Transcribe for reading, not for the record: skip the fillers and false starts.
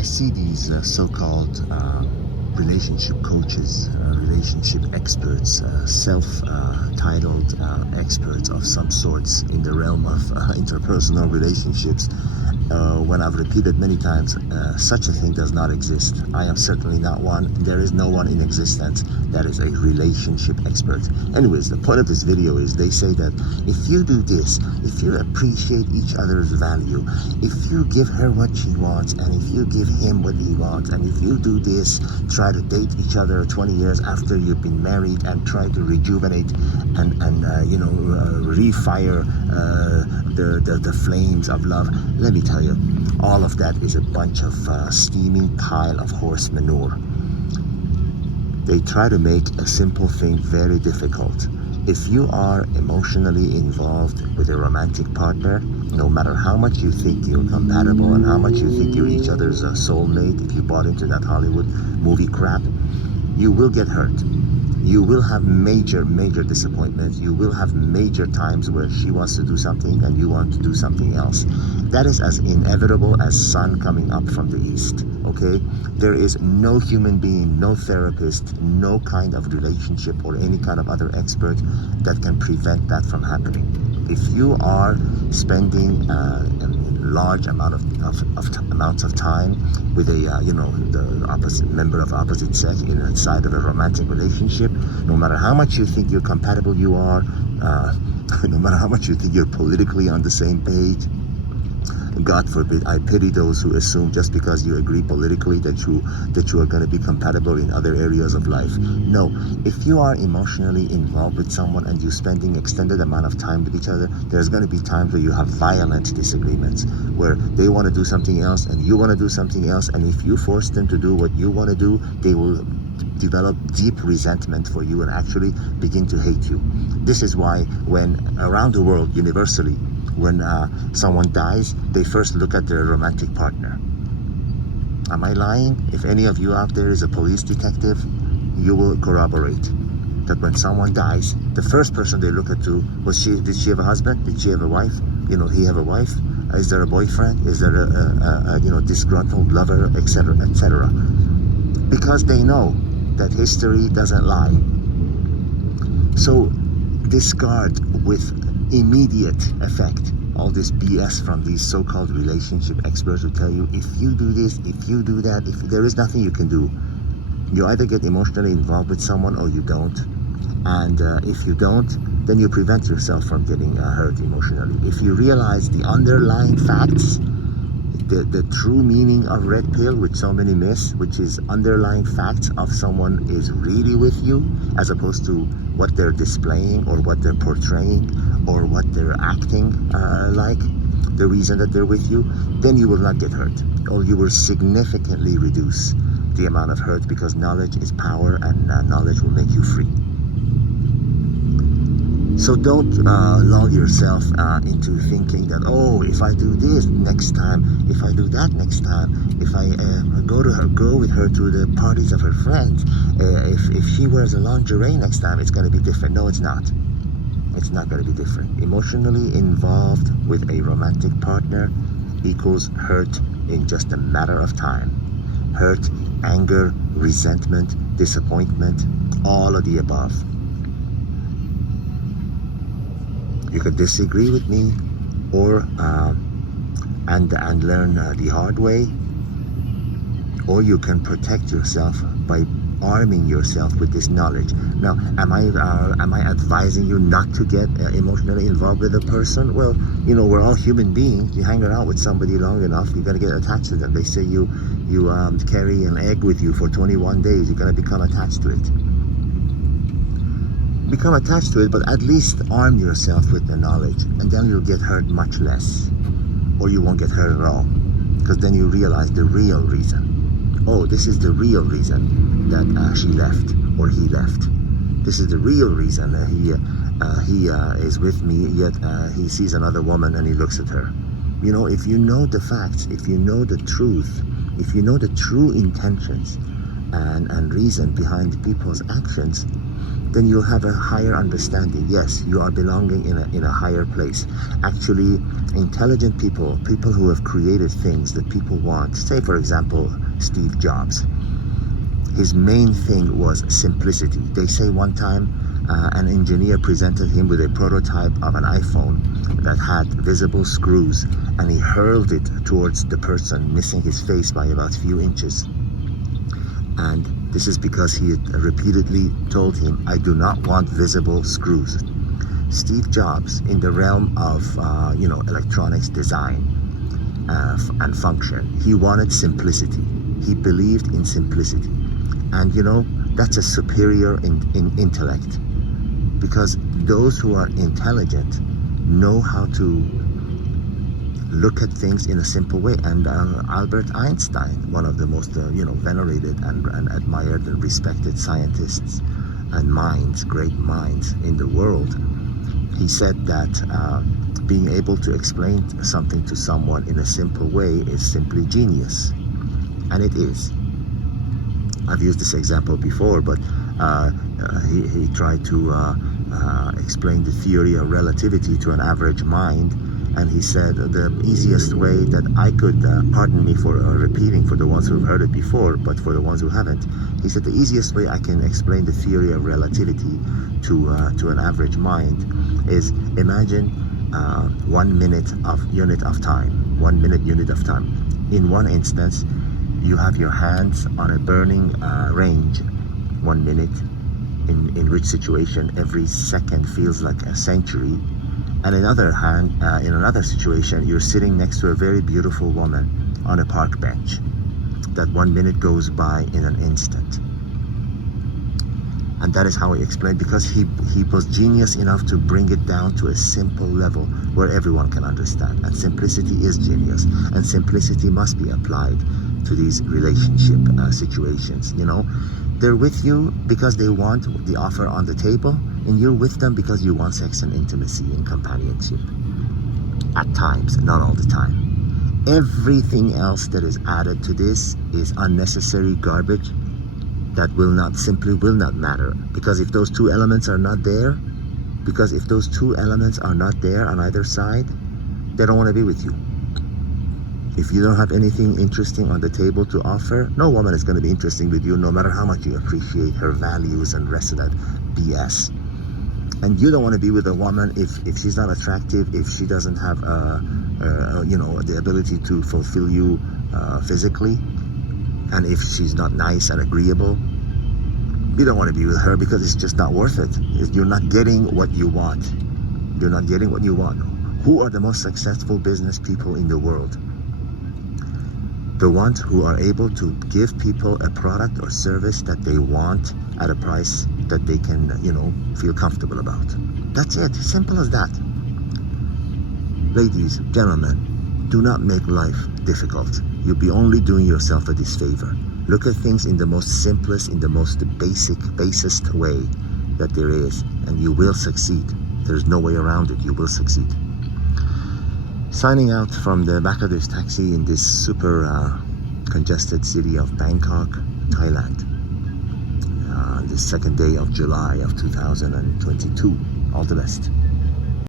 I see these so-called relationship coaches, relationship experts, self-titled experts of some sorts in the realm of interpersonal relationships. When I've repeated many times, such a thing does not exist. I am certainly not one. There is no one in existence that is a relationship expert. Anyways, the point of this video is they say that if you do this, if you appreciate each other's value, if you give her what she wants, and if you give him what he wants, and if you do this, try to date each other 20 years after you've been married and try to rejuvenate and refire the flames of love. Let me tell you, all of that is a bunch of steaming pile of horse manure. They try to make a simple thing very difficult. If you are emotionally involved with a romantic partner, no matter how much you think you're compatible and how much you think you're each other's soulmate, if you bought into that Hollywood movie crap, you will get hurt. You will have major disappointments. You will have major times where she wants to do something and you want to do something else. That is as inevitable as sun coming up from the east, okay? There is no human being, no therapist, no kind of relationship or any kind of other expert that can prevent that from happening. If you are spending large amounts of time with a the opposite member of opposite sex inside of a romantic relationship, no matter how much you think you're compatible you are, no matter how much you think you're politically on the same page, God forbid, I pity those who assume just because you agree politically that you are going to be compatible in other areas of life. No, if you are emotionally involved with someone and you're spending extended amount of time with each other, there's going to be times where you have violent disagreements, where they want to do something else and you want to do something else, and if you force them to do what you want to do, they will develop deep resentment for you and actually begin to hate you. This is why when around the world, universally, when someone dies, they first look at their romantic partner. Am I lying? If any of you out there is a police detective, you will corroborate that when someone dies, the first person they look at did she have a husband? Did she have a wife? He have a wife? Is there a boyfriend? Is there a disgruntled lover, etc., etc.? Because they know that history doesn't lie. So discard with immediate effect all this BS from these so-called relationship experts who tell you if you do this, if you do that, if there is nothing you can do. You either get emotionally involved with someone or you don't, and if you don't, then you prevent yourself from getting hurt emotionally. If you realize the underlying facts, the true meaning of red pill, which so many miss, which is underlying facts of someone is really with you, as opposed to what they're displaying or what they're portraying or what they're acting like, the reason that they're with you, then you will not get hurt, or you will significantly reduce the amount of hurt, because knowledge is power and knowledge will make you free. So don't lull yourself into thinking that, oh, if I do this next time, if I do that next time, if I go with her to the parties of her friends, if she wears a lingerie next time, it's going to be different. No, it's not. It's not going to be different. Emotionally involved with a romantic partner equals hurt in just a matter of time. Hurt, anger, resentment, disappointment, all of the above. You could disagree with me, or and learn the hard way, or you can protect yourself by arming yourself with this knowledge. Now, am I advising you not to get emotionally involved with a person? Well, we're all human beings. You hang around with somebody long enough, you're gonna get attached to them. They say you carry an egg with you for 21 days. You're gonna become attached to it. Become attached to it, but at least arm yourself with the knowledge, and then you'll get hurt much less, or you won't get hurt at all, because then you realize the real reason. Oh, this is the real reason that she left or he left. This is the real reason that he is with me, yet he sees another woman and he looks at her. If you know the facts, if you know the truth, if you know the true intentions and reason behind people's actions, then you'll have a higher understanding. Yes, you are belonging in a higher place. Actually, intelligent people who have created things that people want, say for example, Steve Jobs, his main thing was simplicity. They say one time an engineer presented him with a prototype of an iPhone that had visible screws, and he hurled it towards the person, missing his face by about a few inches. And this is because he had repeatedly told him, I do not want visible screws. Steve Jobs, in the realm of electronics design and function, he wanted simplicity. He believed in simplicity. And that's a superior in intellect, because those who are intelligent know how to look at things in a simple way. And Albert Einstein, one of the most venerated and admired and respected scientists and minds, great minds in the world, he said that being able to explain something to someone in a simple way is simply genius. And it is. I've used this example before, but he tried to explain the theory of relativity to an average mind, and he said the easiest way that I could, pardon me for repeating for the ones who've heard it before, but for the ones who haven't, he said the easiest way I can explain the theory of relativity to an average mind is imagine 1 minute of unit of time, 1 minute unit of time. In one instance, you have your hands on a burning range, 1 minute, in which situation every second feels like a century. And in another situation, you're sitting next to a very beautiful woman on a park bench. That 1 minute goes by in an instant. And that is how he explained, because he was genius enough to bring it down to a simple level where everyone can understand. And simplicity is genius. And simplicity must be applied to these relationship situations. They're with you because they want the offer on the table, and you're with them because you want sex and intimacy and companionship. At times, not all the time. Everything else that is added to this is unnecessary garbage that will not matter. Because if those two elements are not there, on either side, they don't want to be with you. If you don't have anything interesting on the table to offer, no woman is going to be interesting with you, no matter how much you appreciate her values and rest of that BS. And you don't want to be with a woman if she's not attractive, if she doesn't have the ability to fulfill you physically, and if she's not nice and agreeable. You don't want to be with her because it's just not worth it. You're not getting what you want. Who are the most successful business people in the world? The ones who are able to give people a product or service that they want at a price that they can, feel comfortable about. That's it. Simple as that. Ladies, gentlemen, do not make life difficult. You'll be only doing yourself a disfavor. Look at things in the most simplest, in the most basest way that there is, and you will succeed. There's no way around it. You will succeed. Signing out from the back of this taxi in this super congested city of Bangkok, Thailand, on the 2nd day of July of 2022. All the best.